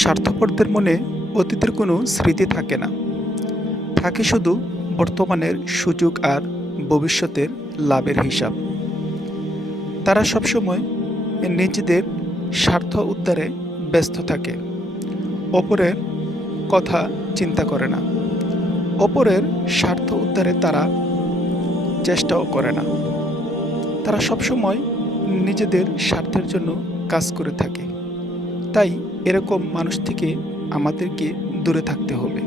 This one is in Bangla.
স্বার্থপরদের মনে অতীতের কোনো স্মৃতি থাকে না, থাকে শুধু বর্তমানের সুযোগ আর ভবিষ্যতের লাভের হিসাব। তারা সবসময় নিজেদের স্বার্থ উদ্ধারে ব্যস্ত থাকে, অপরের কথা চিন্তা করে না। অপরের স্বার্থ উদ্ধারে তারা চেষ্টাও করে না। তারা সবসময় নিজেদের স্বার্থের জন্য কাজ করে থাকে। তাই এরকম মানুষ থেকে আমাদেরকে দূরে থাকতে হবে।